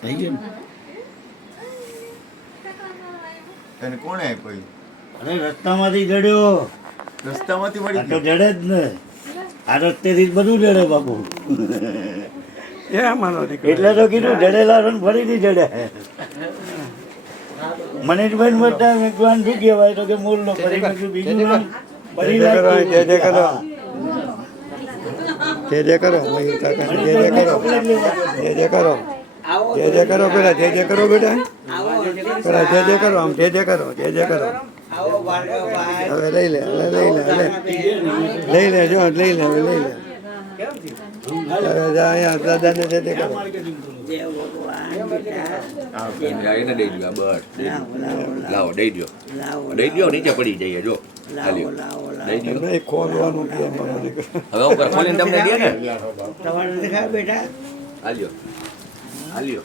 થઈ ગયું તને કોણે આપ્યું? અરે રસ્તામાંથી જડ્યો. રસ્તામાંથી મળી આ તો ગયો. જડે જ ને. આ રસ્તેથી જ બધું જડે બાપુ. એ અમારો દીકરો એટલે તો કીધું જડેલા રન ફરીથી જડે. મનીષભાઈ બધા વિદ્વાન શું કહેવાય તો કે મૂળ નો ફરી મેં કીધું બીજું નામ ફરી જય કરો, નાખ્યું. જય જય કરો. જય જય કરો મયુર કાકા, જય જય કરો, જય જય કરો, જય જય કરો પેલા, જય જય કરો બેટા, પેલા જય જય કરો, આમ જય જય કરો, જય જય કરો. હવે લઈ લે, હવે લઈ લે, લઈ લે, જો લઈ લે, હવે લઈ લે. હવે જા અહીંયા દાદાને જય જય કરો. એને દઈ દો બસ લાવો દઈ દો નીચે પડી જઈએ જો હાલ્યો દઈ દો નહીં ખોલવાનું કે અમારો દીકરો. હવે ઉપર ખોલીને તમને દે ને તમારે દેખાય બેટા હાલ્યો હાલ્યો